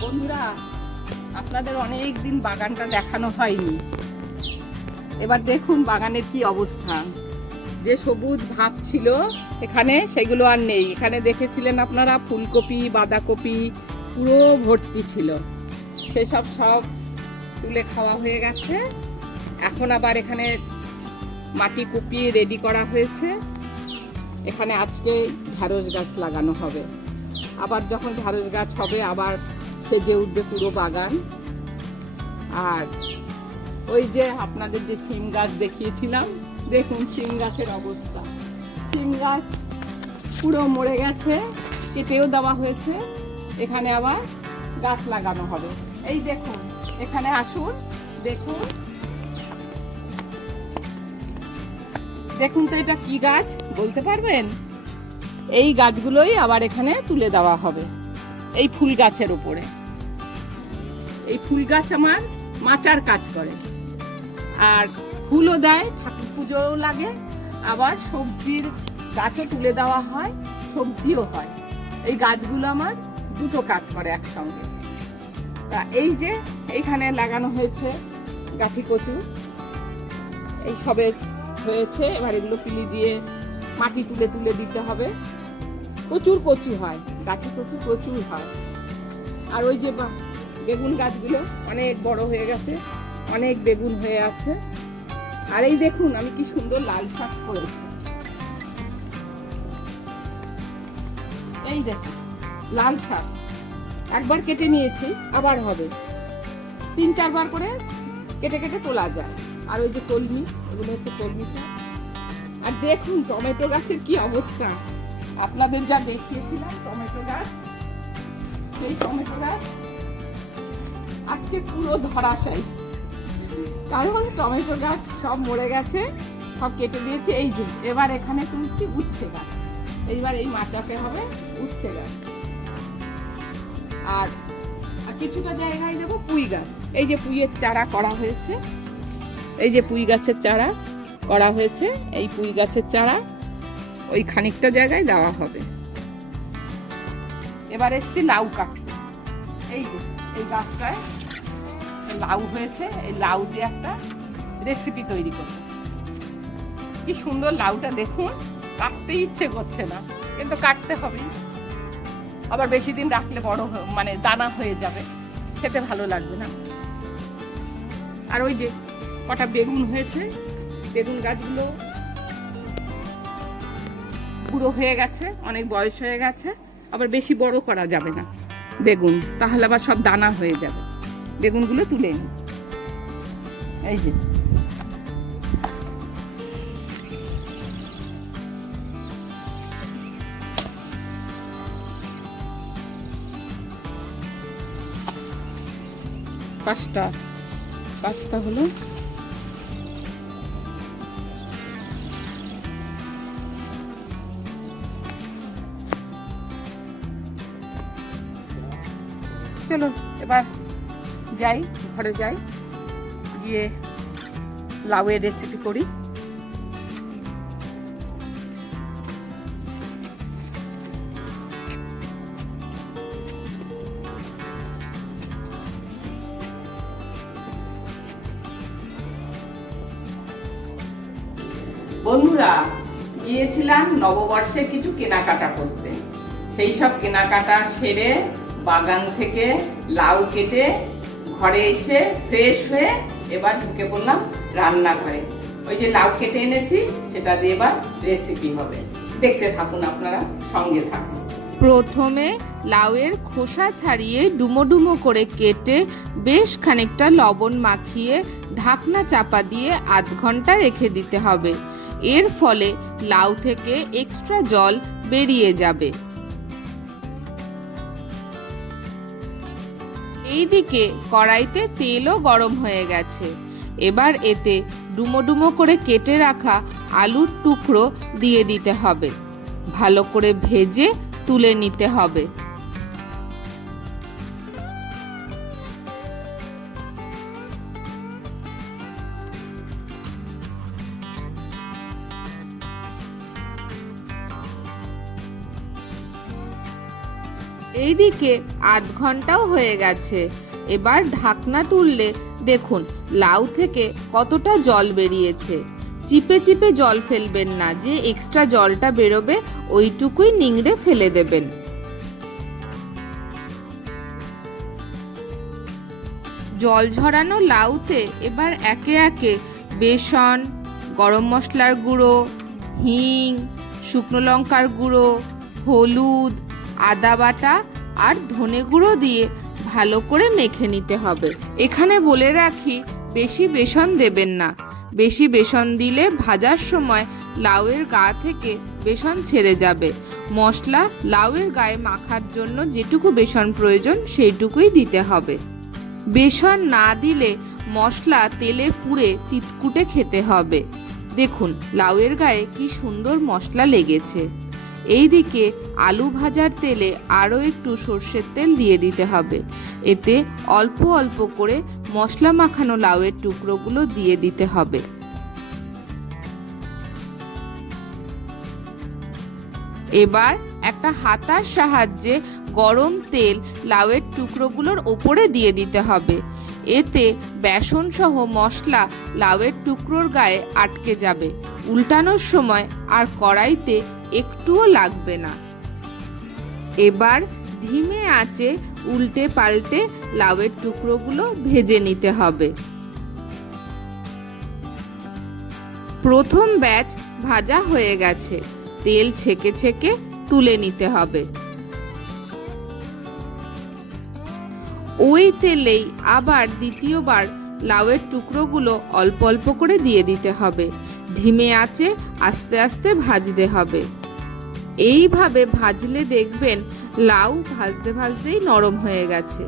বন্ধুরা, আপনাদের অনেক দিন বাগানটা দেখানো হয়নি। এবার দেখুন বাগানের কি অবস্থা। যে সবুজ ভাব ছিল এখানে, সেগুলো আর নেই। এখানে দেখেছিলেন আপনারা, ফুলকপি, বাঁধাকপি, পুরো ভর্তি ছিল। সেসব সব তুলে খাওয়া হয়ে গেছে। এখন আবার এখানে মাটি কুপিয়ে রেডি করা হয়েছে। এখানে আজকে ঢ্যাঁড়স গাছ লাগানো হবে। আবার যখন ঢ্যাঁড়স গাছ হবে, আবার সেজে উঠবে পুরো বাগান। আর ওই যে আপনাদের যে সিম গাছ দেখিয়েছিলাম, দেখুন সিম গাছের অবস্থা। সিম গাছ পুরো মরে গেছে, কেটেও দেওয়া হয়েছে। এখানে আবার গাছ লাগানো হবে। এই দেখুন, এখানে আসুন, দেখুন। দেখুন তো এটা কি গাছ, বলতে পারবেন? এই গাছগুলোই আবার এখানে তুলে দেওয়া হবে, এই ফুল গাছের উপরে। এই ফুল গাছ আমার মাচার কাজ করে। আর ফুলও দেয়, ঠাকুর পুজোও লাগে, আবার সবজির গাছও তুলে দেওয়া হয়, সবজিও হয়। এই গাছগুলো আমার দুটো কাজ করে একসঙ্গে। তা এই যে এইখানে লাগানো হয়েছে গাঠি কচু। এই সবে হয়েছে, এবার এগুলো কিলি দিয়ে মাটি তুলে তুলে দিতে হবে। প্রচুর কচু হয়, গাছে কচু প্রচুর হয়। আর ওই যে বেগুন গাছগুলো অনেক বড় হয়ে গেছে, অনেক বেগুন হয়ে আছে। আর এই দেখুন, আমি কি সুন্দর লাল শাক করেছি। এই দেখুন, লাল শাক। একবার কেটে নিয়েছি, আবার হবে। তিন, চারবার করে কেটে কেটে তোলা যায়। আর ওই যে কলমি, এগুলো হচ্ছে কলমি শাক। আর দেখুন, টমেটো গাছের কি অবস্থা। আপনাদের যা দেখিয়েছিলাম, টমেটো গাছ, সেই টমেটো গাছ আজকে পুরো ধরাশায়ী। কারণ টমেটো গাছ সব মরে গেছে, সব কেটে দিয়েছে। এই যে, এবার এখানে তুলছি উচ্ছে গাছ। এইবার এই মাচাকে হবে উচ্ছে গাছ। আর কিছুটা জায়গায় দেবো পুঁই গাছ। এই যে পুঁইয়ের চারা করা হয়েছে। এই যে পুঁই গাছের চারা করা হয়েছে। এই পুঁই গাছের চারা ওই খানিকটা জায়গায় দেওয়া হবে। এবার এসছি লাউ কাটতে। এই যে, এই গাছটায় লাউ হয়েছে, এই লাউ দিয়ে একটা রেসিপি তৈরি করব। কি সুন্দর লাউটা দেখুন, কাটতে ইচ্ছে করছে না, কিন্তু কাটতে হবে আবার বেশি দিন রাখলে বড় মানে দানা হয়ে যাবে, খেতে ভালো লাগবে না। আর ওই যে কটা বেগুন হয়েছে, বেগুন গাছগুলো বুড়ো হয়ে গেছে, অনেক বয়স হয়ে গেছে, আবার বেশি বড় করা যাবে না বেগুন, তাহলে আবার সব দানা হয়ে যাবে। বেগুনগুলো তুলে নিই এই যে। পাঁচটা। পাঁচটা হলো। চলো এবার যাই, ঘরে যাই, গিয়ে লাউয়ের রেসিপি করি। বন্ধুরা, গিয়েছিলাম নববর্ষে কিছু কেনাকাটা করতে। সেই সব কেনাকাটা সেরে বাগান থেকে লাউ কেটে ঘরে এসে ফ্রেশ হয়ে এবার ঢুকে পড়লাম রান্নাঘরে। ওই যে লাউ কেটে এনেছি, সেটা দিয়ে এবার রেসিপি হবে। দেখতে থাকুন আপনারা, সঙ্গে থাকুন। প্রথমে লাউয়ের খোসা ছাড়িয়ে ডুমো ডুমো করে কেটে বেশ খানিকটা লবণ মাখিয়ে ঢাকনা চাপা দিয়ে আধ ঘণ্টা রেখে দিতে হবে। এর ফলে লাউ থেকে এক্সট্রা জল বেরিয়ে যাবে। এইদিকে কড়াইতে তেলও গরম হয়ে গেছে। এবার এতে ডুমো ডুমো করে কেটে রাখা আলুর টুকরো দিয়ে দিতে হবে। ভালো করে ভেজে তুলে নিতে হবে। এইদিকে আধ ঘন্টাও হয়ে গেছে। এবার ঢাকনা তুললে দেখুন, লাউ থেকে কতটা জল বেরিয়েছে। চিপে চিপে জল ফেলবেন না, যে এক্সট্রা জলটা বেরোবে, ওইটুকুই নিংড়ে ফেলে দেবেন। জল ঝরানো লাউতে এবার একে একে বেসন, গরম মশলার গুঁড়ো, হিং, শুকনো লঙ্কার গুঁড়ো, হলুদ আদা বাটা আর ধনে গুঁড়ো দিয়ে ভালো করে মেখে নিতে হবে। এখানে বলে রাখি, বেশি বেসন দেবেন না। বেশি বেসন দিলে ভাজার সময় লাউয়ের গা থেকে বেসন ছেড়ে যাবে। মশলা লাউয়ের গায়ে মাখার জন্য যেটুকু বেসন প্রয়োজন সেইটুকুই দিতে হবে। বেসন না দিলে মশলা তেলে পুড়ে তিতকুটে খেতে হবে। দেখুন, লাউয়ের গায়ে কি সুন্দর মশলা লেগেছে। এইদিকে আলু ভাজার তেলে আরও একটু সর্ষের তেল দিয়ে দিতে হবে। এতে অল্প অল্প করে মশলা মাখানো লাউয়ের টুকরোগুলো দিয়ে দিতে হবে। এবার একটা হাতার সাহায্যে গরম তেল লাউয়ের টুকরোগুলোর ওপরে দিয়ে দিতে হবে। এতে বেসন সহ মশলা লাউয়ের টুকরোর গায়ে আটকে যাবে। উল্টানোর সময় আর কড়াইতে একটুও লাগবে না। এবার ধিমে আঁচে উল্টে পাল্টে লাউয়ের টুকরোগুলো ভেজে নিতে হবে। প্রথম ব্যাচ ভাজা হয়ে গেছে। তেল ছেঁকে ছেঁকে তুলে নিতে হবে। ওই তেলেই আবার দ্বিতীয়বার লাউয়ের টুকরোগুলো অল্প অল্প করে দিয়ে দিতে হবে। ধিমে আঁচে আস্তে আস্তে ভাজতে হবে। এইভাবে ভাজলে দেখবেন লাউ ভাজতে ভাজতেই নরম হয়ে গেছে।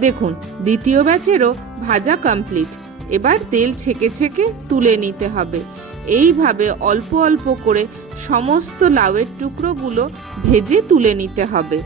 দেখুন, দ্বিতীয় ব্যাচেরও ভাজা কমপ্লিট এবার তেল ছেঁকে ছেঁকে তুলে নিতে হবে। এইভাবে অল্প অল্প করে সমস্ত লাউয়ের টুকরোগুলো ভেজে তুলে নিতে হবে।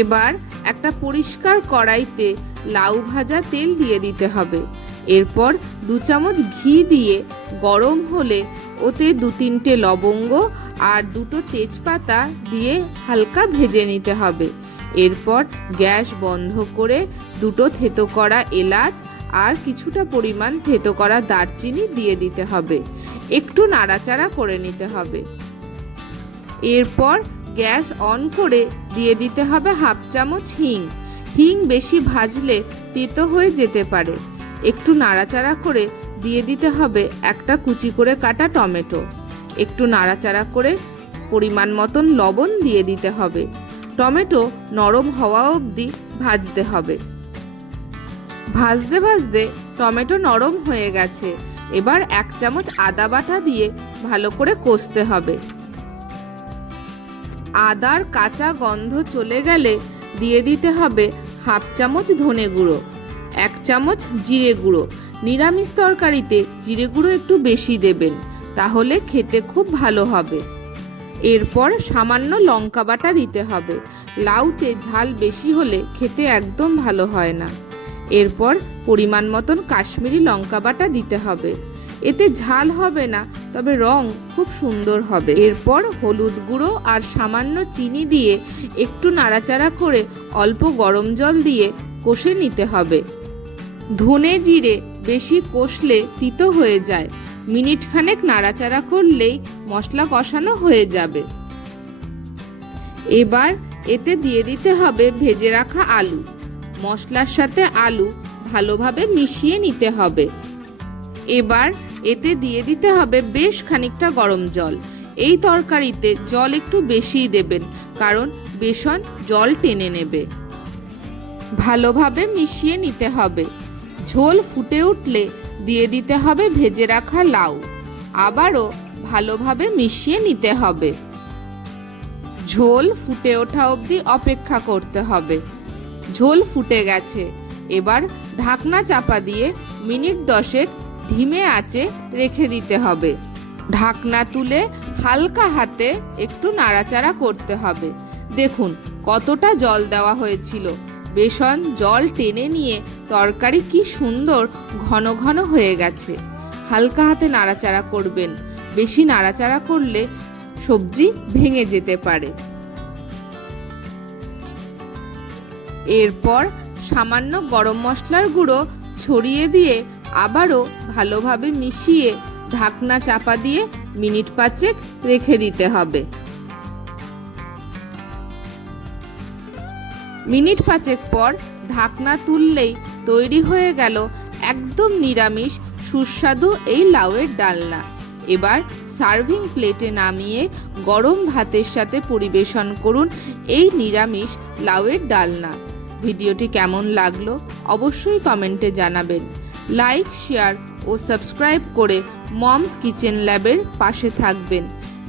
এবার একটা পরিষ্কার কড়াইতে লাউ ভাজা তেল দিয়ে দিতে হবে। এরপর দু চামচ ঘি দিয়ে গরম হলে ওতে দু তিনটে লবঙ্গ আর দুটো তেজপাতা দিয়ে হালকা ভেজে নিতে হবে। এরপর গ্যাস বন্ধ করে দুটো থেতো করা এলাচ আর কিছুটা পরিমাণ থেতো করা দারচিনি দিয়ে দিতে হবে। একটু নাড়াচাড়া করে নিতে হবে। এরপর গ্যাস অন করে দিয়ে দিতে হবে হাফ চামচ হিং। হিং বেশি ভাজলে তেতো হয়ে যেতে পারে। একটু নাড়াচাড়া করে দিয়ে দিতে হবে একটা কুচি করে কাটা টমেটো। একটু নাড়াচাড়া করে পরিমাণ মতন লবণ দিয়ে দিতে হবে। টমেটো নরম হওয়া অবধি ভাজতে হবে। ভাজতে ভাজতে টমেটো নরম হয়ে গেছে। এবার এক চামচ আদা বাটা দিয়ে ভালো করে কষতে হবে। আদার কাঁচা গন্ধ চলে গেলে দিয়ে দিতে হবে হাফ চামচ ধনে গুঁড়ো, এক চামচ জিরে গুঁড়ো নিরামিষ তরকারিতে জিরে গুঁড়ো একটু বেশি দেবেন, তাহলে খেতে খুব ভালো হবে। এরপর সামান্য লঙ্কা বাটা দিতে হবে। লাউতে ঝাল বেশি হলে খেতে একদম ভালো হয় না। এরপর পরিমাণ মতন কাশ্মীরি লঙ্কা বাটা দিতে হবে। এতে ঝাল হবে না, তবে রং খুব সুন্দর হবে। এরপর হলুদ গুঁড়ো আর সামান্য চিনি দিয়ে একটু নাড়াচাড়া করে অল্প গরম জল দিয়ে কষে নিতে হবে। ধনে জিরে বেশি কষলে তিতো হয়ে যায়। মিনিট খানেক নাড়াচাড়া করলেই মশলা কষানো হয়ে যাবে। এবার এতে দিয়ে দিতে হবে ভেজে রাখা আলু। মশলার সাথে আলু ভালোভাবে মিশিয়ে নিতে হবে। এবার এতে দিয়ে দিতে হবে বেশ খানিকটা গরম জল। এই তরকারিতে জল একটু বেশিই দেবেন, কারণ বেসন জল টেনে নেবে। ভালোভাবে মিশিয়ে নিতে হবে। ঝোল ফুটে উঠলে দিয়ে দিতে হবে ভেজে রাখা লাউ। আবারও ভালোভাবে মিশিয়ে নিতে হবে। ঝোল ফুটে ওঠা অবধি অপেক্ষা করতে হবে। ঝোল ফুটে গেছে। এবার ঢাকনা চাপা দিয়ে মিনিট দশেক ধিমে আঁচে রেখে দিতে হবে। ঢাকনা তুলে হালকা হাতে একটু নাড়াচাড়া করতে হবে। দেখুন, কতটা জল দেওয়া হয়েছিল। বেসন, জল টেনে নিয়ে তরকারি কি সুন্দর ঘন ঘন হয়ে গেছে। হালকা হাতে নাড়াচাড়া করবেন। বেশি নাড়াচাড়া করলে সবজি ভেঙে যেতে পারে। এরপর সামান্য গরম মশলার গুঁড়ো ছড়িয়ে দিয়ে আবারও ভালোভাবে মিশিয়ে ঢাকনা চাপা দিয়ে মিনিট পাঁচেক রেখে দিতে হবে। মিনিট পাঁচেক পর ঢাকনা তুললেই তৈরি হয়ে গেল একদম নিরামিষ, সুস্বাদু এই লাউয়ের ডালনা। এবার সার্ভিং প্লেটে নামিয়ে গরম ভাতের সাথে পরিবেশন করুন এই নিরামিষ লাউয়ের ডালনা। ভিডিওটি কেমন লাগল অবশ্যই কমেন্টে জানাবেন। লাইক, শেয়ার ও সাবস্ক্রাইব করে মমস কিচেন ল্যাবের পাশে থাকবেন।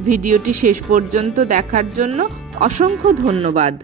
ভিডিওটি শেষ পর্যন্ত দেখার জন্য অসংখ্য ধন্যবাদ।